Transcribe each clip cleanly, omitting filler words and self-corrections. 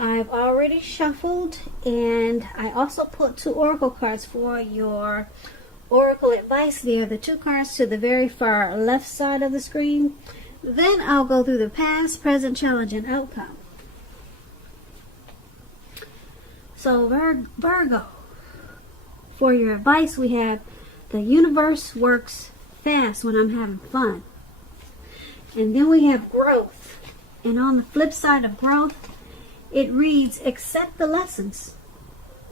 I've already shuffled, and I also put 2 oracle cards for your oracle advice there, the 2 cards to the very far left side of the screen. Then I'll go through the past, present, challenge, and outcome. So Virgo, for your advice, we have the universe works fast when I'm having fun. And then we have growth. And on the flip side of growth, it reads, accept the lessons.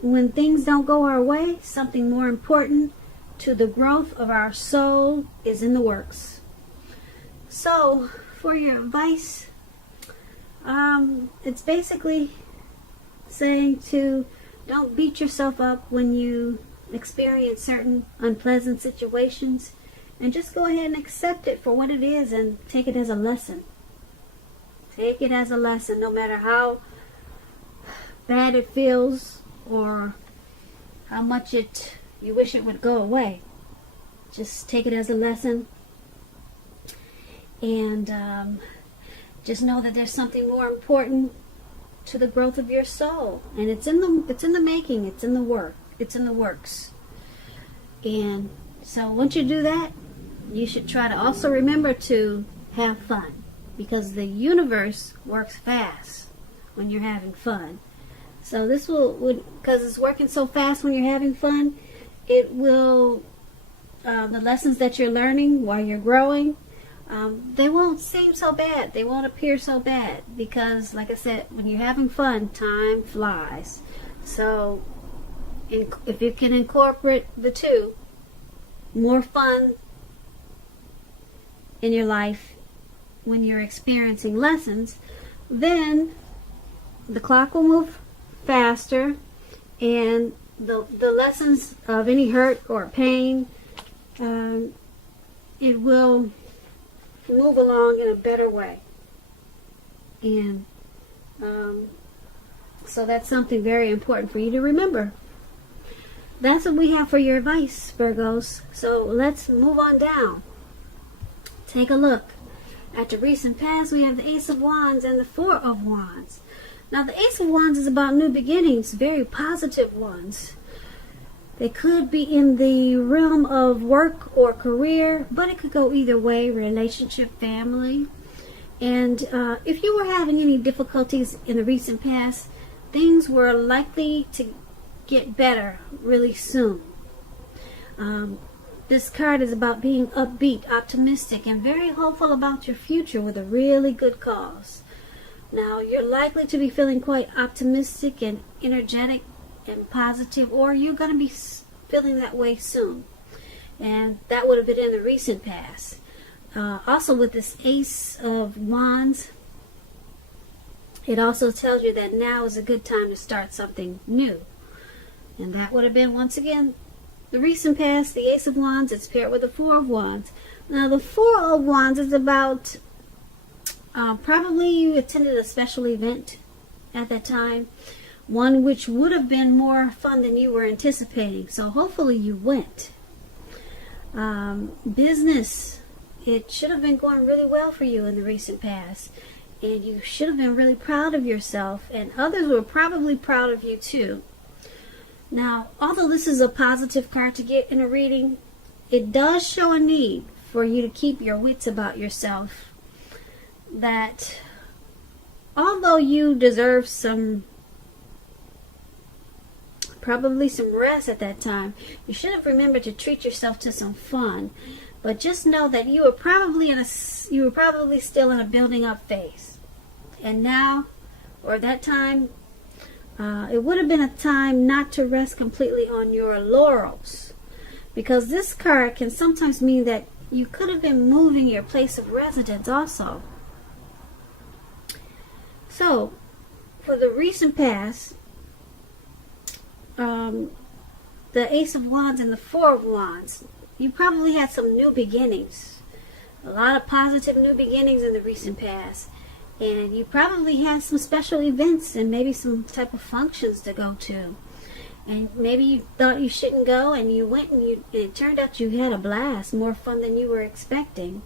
When things don't go our way, something more important to the growth of our soul is in the works. So, for your advice, it's basically saying to don't beat yourself up when you experience certain unpleasant situations, and just go ahead and accept it for what it is and take it as a lesson. Take it as a lesson, no matter how bad it feels or how much you wish it would go away. Just take it as a lesson, and just know that there's something more important to the growth of your soul, and it's in the making. It's in the work. It's in the works. And so once you do that, you should try to also remember to have fun, because the universe works fast when you're having fun. So this will because it's working so fast when you're having fun, it will, the lessons that you're learning while you're growing, they won't seem so bad. They won't appear so bad, because, like I said, when you're having fun, time flies. So if you can incorporate the 2, more fun in your life when you're experiencing lessons, then the clock will move faster, and the lessons of any hurt or pain, it will move along in a better way. And so that's something very important for you to remember. That's what we have for your advice, Virgos. So let's move on down. Take a look at the recent past. We have the Ace of Wands and the 4 of Wands. Now, the Ace of Wands is about new beginnings, very positive ones. They could be in the realm of work or career, but it could go either way, relationship, family. And if you were having any difficulties in the recent past, things were likely to get better really soon. This card is about being upbeat, optimistic, and very hopeful about your future with a really good cause. Now, you're likely to be feeling quite optimistic and energetic and positive, or you're going to be feeling that way soon. And that would have been in the recent past. Also, with this Ace of Wands, it also tells you that now is a good time to start something new. And that would have been, once again, the recent past, the Ace of Wands. It's paired with the 4 of Wands. Now, the 4 of Wands is about probably you attended a special event at that time, one which would have been more fun than you were anticipating. So hopefully you went. Business, it should have been going really well for you in the recent past, and you should have been really proud of yourself, and others were probably proud of you too. Now, although this is a positive card to get in a reading, it does show a need for you to keep your wits about yourself. That although you deserve probably some rest at that time, you should have remembered to treat yourself to some fun. But just know that you were probably still in a building up phase. And now, or at that time, it would have been a time not to rest completely on your laurels, because this card can sometimes mean that you could have been moving your place of residence also. So, for the recent past, the Ace of Wands and the 4 of Wands, you probably had some new beginnings. A lot of positive new beginnings in the recent past. And you probably had some special events and maybe some type of functions to go to. And maybe you thought you shouldn't go, and you went, and it turned out you had a blast, more fun than you were expecting.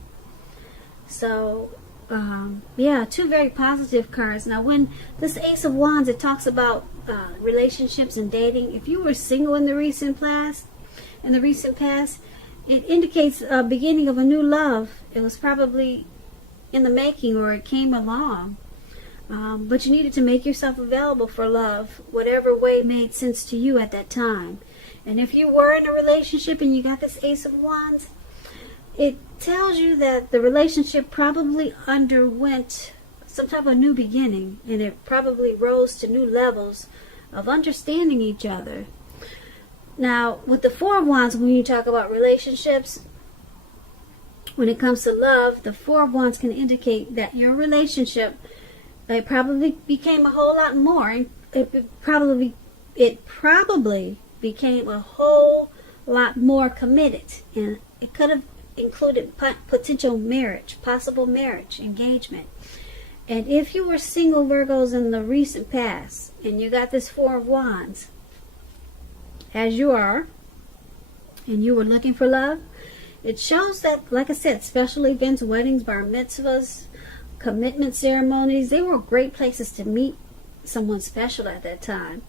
So, Yeah, two very positive cards. Now, when this Ace of Wands, it talks about relationships and dating. If you were single in the recent past, it indicates a beginning of a new love. It was probably in the making, or it came along. But you needed to make yourself available for love, whatever way made sense to you at that time. And if you were in a relationship and you got this Ace of Wands, it tells you that the relationship probably underwent some type of new beginning, and it probably rose to new levels of understanding each other. Now, with the Four of Wands, when you talk about relationships, when it comes to love, the Four of Wands can indicate that your relationship, it probably became a whole lot more. It probably became a whole lot more committed, and it could have included potential marriage, possible marriage, engagement. And if you were single, Virgos, in the recent past, and you got this Four of Wands, as you are, and you were looking for love, it shows that, like I said, special events, weddings, bar mitzvahs, commitment ceremonies, they were great places to meet someone special at that time.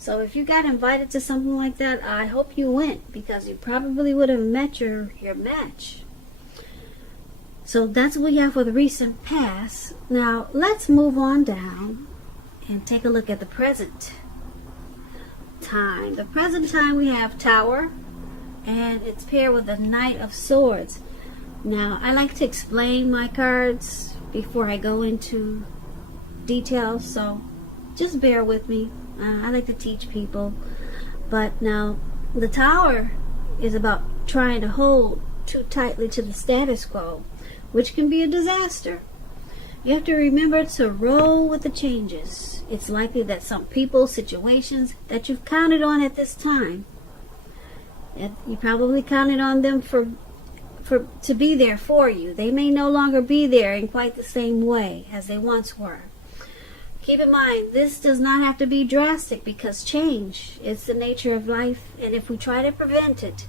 So if you got invited to something like that, I hope you went, because you probably would have met your match. So that's what we have for the recent past. Now let's move on down and take a look at the present time. The present time, we have Tower, and it's paired with the Knight of Swords. Now, I like to explain my cards before I go into details, so just bear with me. I like to teach people. But now, the Tower is about trying to hold too tightly to the status quo, which can be a disaster. You have to remember to roll with the changes. It's likely that some people, situations that you've counted on at this time, you probably counted on them to be there for you. They may no longer be there in quite the same way as they once were. Keep in mind, this does not have to be drastic, because change is the nature of life, and if we try to prevent it,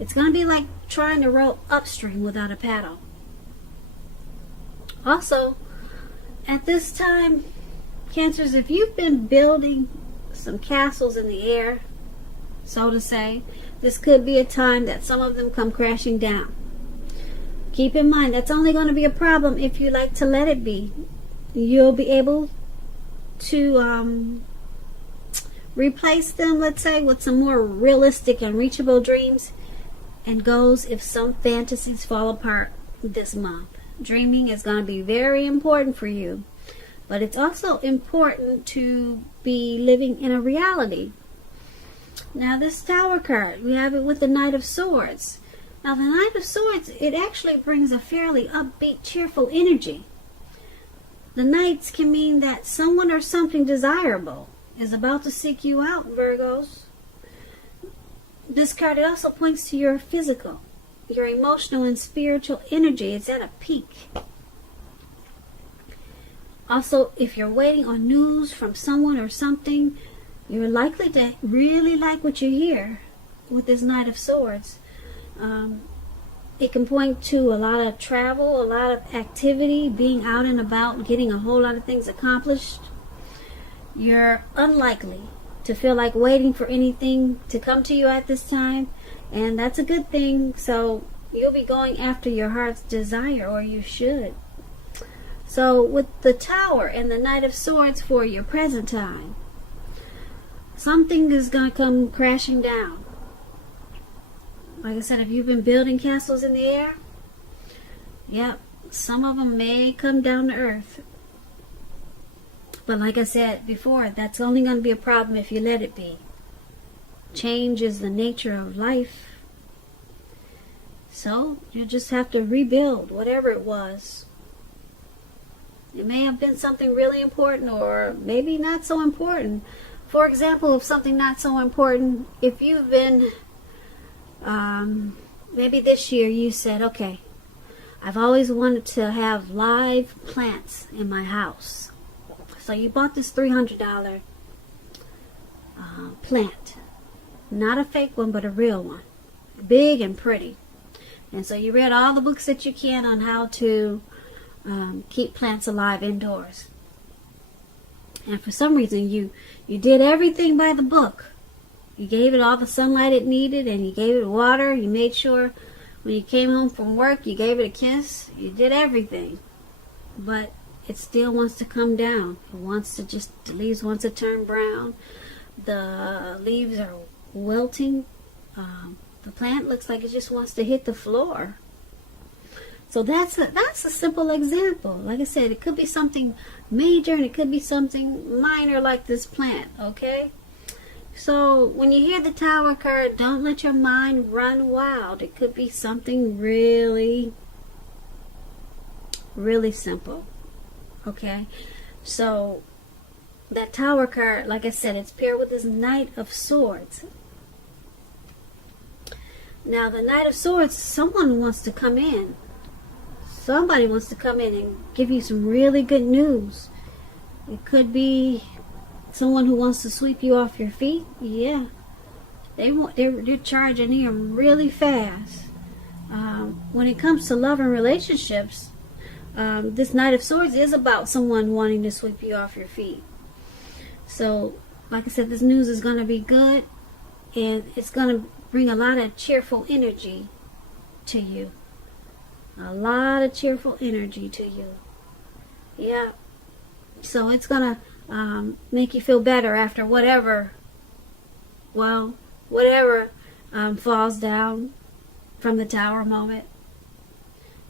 it's going to be like trying to row upstream without a paddle. Also, at this time, Cancers, if you've been building some castles in the air, so to say, this could be a time that some of them come crashing down. Keep in mind, that's only going to be a problem if you like to let it be. You'll be able to replace them, let's say, with some more realistic and reachable dreams and goals if some fantasies fall apart this month. Dreaming is going to be very important for you, but it's also important to be living in a reality. Now, this Tower card, we have it with the Knight of Swords. Now, the Knight of Swords, it actually brings a fairly upbeat, cheerful energy. The Knights can mean that someone or something desirable is about to seek you out, Virgos. This card, it also points to your physical, your emotional and spiritual energy. It's at a peak. Also, if you're waiting on news from someone or something, you're likely to really like what you hear with this Knight of Swords. It can point to a lot of travel, a lot of activity, being out and about, getting a whole lot of things accomplished. You're unlikely to feel like waiting for anything to come to you at this time, and that's a good thing. So you'll be going after your heart's desire, or you should. So with the Tower and the Knight of Swords for your present time, something is going to come crashing down. Like I said, if you've been building castles in the air, yep, some of them may come down to earth. But like I said before, that's only going to be a problem if you let it be. Change is the nature of life. So you just have to rebuild whatever it was. It may have been something really important, or maybe not so important. For example, if something not so important, if you've been, maybe this year you said, okay, I've always wanted to have live plants in my house. So you bought this $300 plant. Not a fake one, but a real one. Big and pretty. And so you read all the books that you can on how to keep plants alive indoors. And for some reason you did everything by the book. You gave it all the sunlight it needed, and you gave it water. You made sure when you came home from work you gave it a kiss. You did everything. But it still wants to come down. The leaves want to turn brown. The leaves are wilting. The plant looks like it just wants to hit the floor. So that's a simple example. Like I said, it could be something major and it could be something minor like this plant, okay? So when you hear the Tower card, don't let your mind run wild. It could be something really, really simple, okay? So that Tower card, like I said, it's paired with this Knight of Swords. Now the Knight of Swords, someone wants to come in. Somebody wants to come in and give you some really good news. It could be someone who wants to sweep you off your feet. Yeah, they're charging in really fast. When it comes to love and relationships, this Knight of Swords is about someone wanting to sweep you off your feet. So, like I said, this news is going to be good, and it's going to bring a lot of cheerful energy to you. A lot of cheerful energy to you. Yeah. So it's going to make you feel better after whatever falls down from the Tower moment.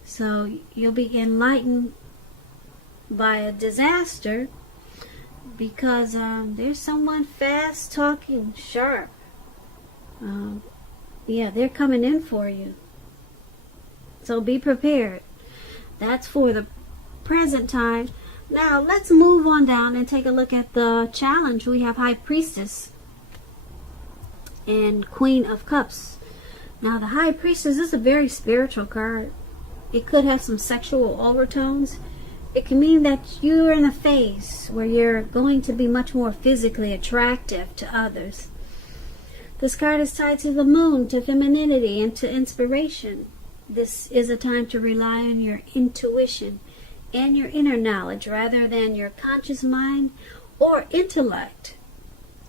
So you'll be enlightened by a disaster because there's someone fast talking, sharp. Yeah, they're coming in for you. So be prepared. That's for the present time. Now let's move on down and take a look at the challenge. We have High Priestess and Queen of Cups. Now the High Priestess is a very spiritual card. It could have some sexual overtones. It can mean that you're in a phase where you're going to be much more physically attractive to others. This card is tied to the moon, to femininity, and to inspiration. This is a time to rely on your intuition and your inner knowledge rather than your conscious mind or intellect.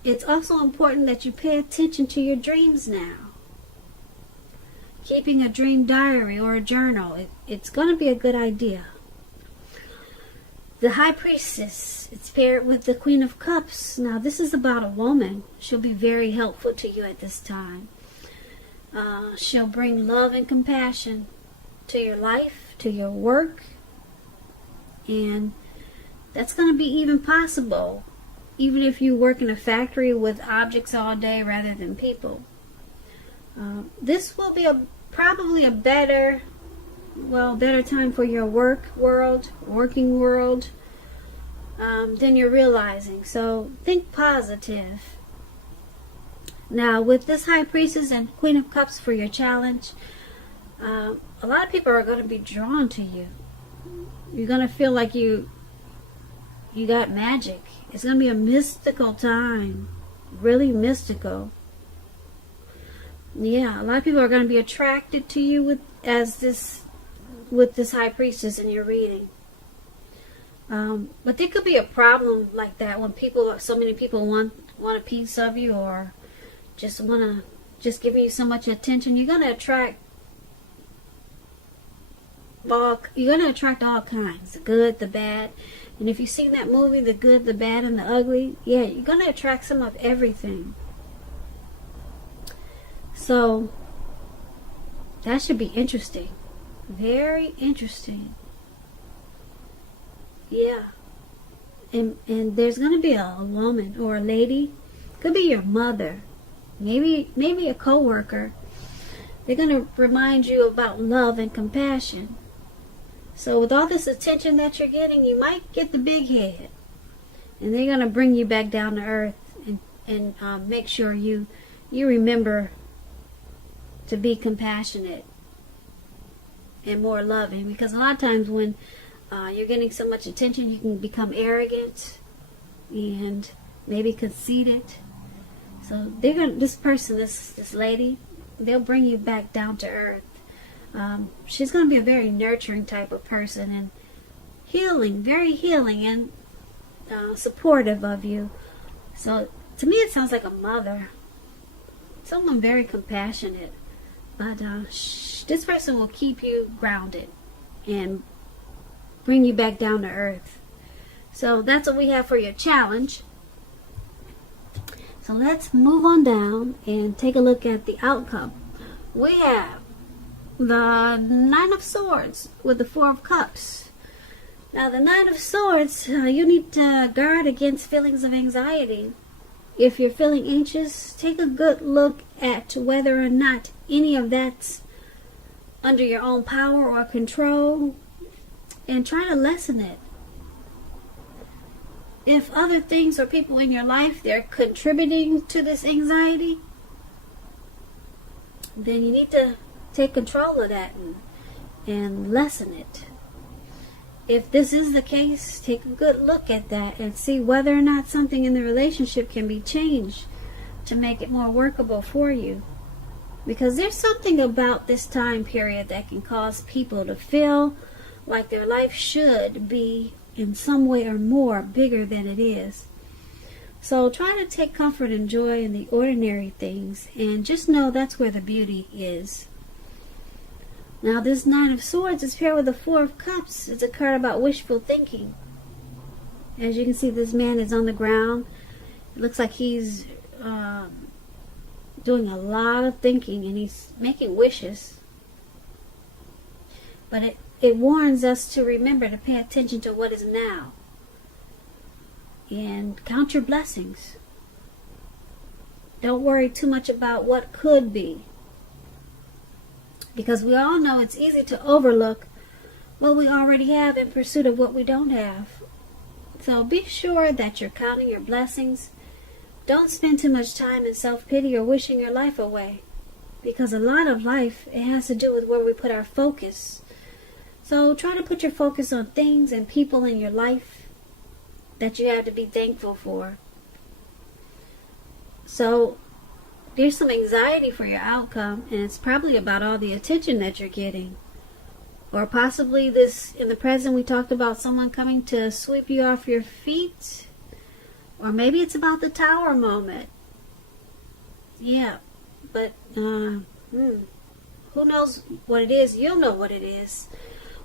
It's also important that you pay attention to your dreams now. Keeping a dream diary or a journal, it's going to be a good idea. The High Priestess, it's paired with the Queen of Cups. Now this is about a woman. She'll be very helpful to you at this time. She'll bring love and compassion to your life, to your work, and that's going to be even possible even if you work in a factory with objects all day rather than people. This will be probably a better time for your working world than you're realizing. So think positive. Now, with this High Priestess and Queen of Cups for your challenge, a lot of people are going to be drawn to you. You're going to feel like you got magic. It's going to be a mystical time. Really mystical. Yeah, a lot of people are going to be attracted to you with this High Priestess in your reading. But there could be a problem like that when so many people want a piece of you, or just giving you so much attention. You're going to attract all kinds, the good, the bad. And if you've seen that movie, The Good, the Bad, and the Ugly, yeah, you're going to attract some of everything. So that should be interesting. Very interesting. Yeah. And there's going to be a woman or a lady. Could be your mother. Maybe a co-worker. They're going to remind you about love and compassion. So with all this attention that you're getting, you might get the big head. And they're going to bring you back down to earth and make sure you remember to be compassionate and more loving. Because a lot of times when you're getting so much attention, you can become arrogant and maybe conceited. So this lady, they'll bring you back down to earth. She's going to be a very nurturing type of person, healing, very healing and supportive of you. So to me it sounds like a mother, someone very compassionate. But this person will keep you grounded and bring you back down to earth. So that's what we have for your challenge. So let's move on down and take a look at the outcome. We have the Nine of Swords with the Four of Cups. Now the Nine of Swords, you need to guard against feelings of anxiety. If you're feeling anxious, take a good look at whether or not any of that's under your own power or control, and try to lessen it. If other things or people in your life, they're contributing to this anxiety, then you need to take control of that and lessen it. If this is the case, take a good look at that and see whether or not something in the relationship can be changed to make it more workable for you. Because there's something about this time period that can cause people to feel like their life should be in some way or more bigger than it is. So try to take comfort and joy in the ordinary things, and just know that's where the beauty is. Now this Nine of Swords is paired with the Four of Cups. It's a card about wishful thinking. As you can see, this man is on the ground. It looks like he's doing a lot of thinking, and he's making wishes. But it warns us to remember to pay attention to what is now. And count your blessings. Don't worry too much about what could be. Because we all know it's easy to overlook what we already have in pursuit of what we don't have. So be sure that you're counting your blessings. Don't spend too much time in self-pity or wishing your life away. Because a lot of life, it has to do with where we put our focus. So try to put your focus on things and people in your life that you have to be thankful for. So there's some anxiety for your outcome, and it's probably about all the attention that you're getting. Or possibly this, in the present, we talked about someone coming to sweep you off your feet. Or maybe it's about the Tower moment. Yeah, but who knows what it is? You'll know what it is.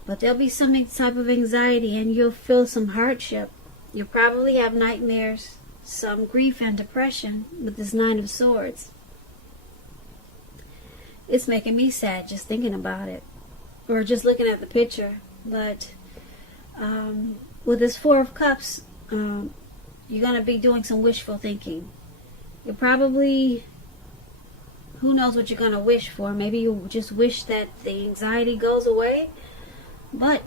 But there'll be some type of anxiety, and you'll feel some hardship. You'll probably have nightmares, some grief and depression with this Nine of Swords. It's making me sad just thinking about it, or just looking at the picture. But with this Four of Cups, you're going to be doing some wishful thinking. You'll probably, who knows what you're going to wish for. Maybe you just wish that the anxiety goes away. But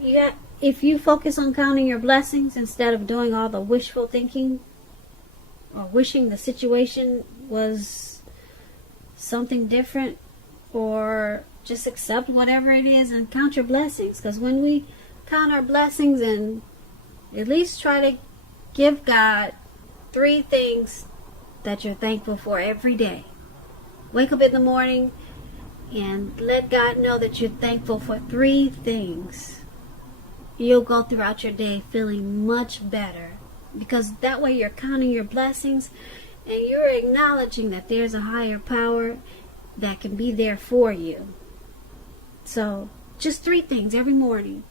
if you focus on counting your blessings instead of doing all the wishful thinking or wishing the situation was something different, or just accept whatever it is and count your blessings. Because when we count our blessings and at least try to give God 3 things that you're thankful for every day. Wake up in the morning and let God know that you're thankful for 3 things. You'll go throughout your day feeling much better, because that way you're counting your blessings and you're acknowledging that there's a higher power that can be there for you. So just 3 things every morning.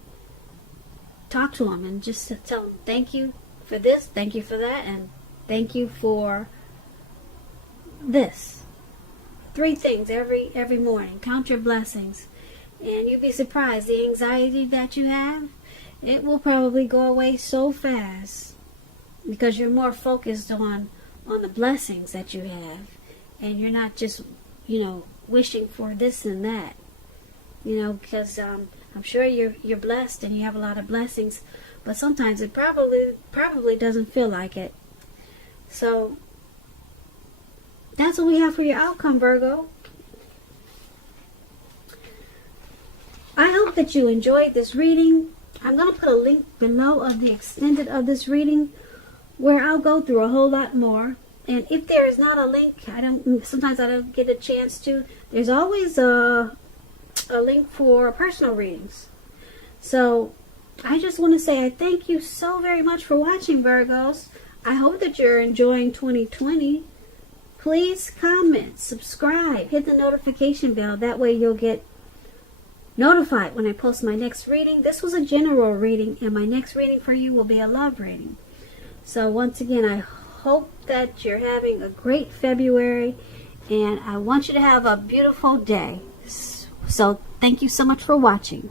Talk to Him and just tell Him, thank you for this, thank you for that, and thank you for this. 3 things every morning. Count your blessings, and you'll be surprised. The anxiety that you have, it will probably go away so fast, because you're more focused on the blessings that you have, and you're not just wishing for this and that. Because I'm sure you're blessed and you have a lot of blessings, but sometimes it probably doesn't feel like it. So that's what we have for your outcome, Virgo. I hope that you enjoyed this reading. I'm going to put a link below of the extended of this reading, where I'll go through a whole lot more. And if there is not a link, sometimes I don't get a chance to. There's always a link for personal readings. So I just want to say I thank you so very much for watching, Virgos. I hope that you're enjoying 2020. Please comment, subscribe, hit the notification bell. That way you'll get notified when I post my next reading. This was a general reading, and my next reading for you will be a love reading. So once again, I hope that you're having a great February, and I want you to have a beautiful day. So thank you so much for watching.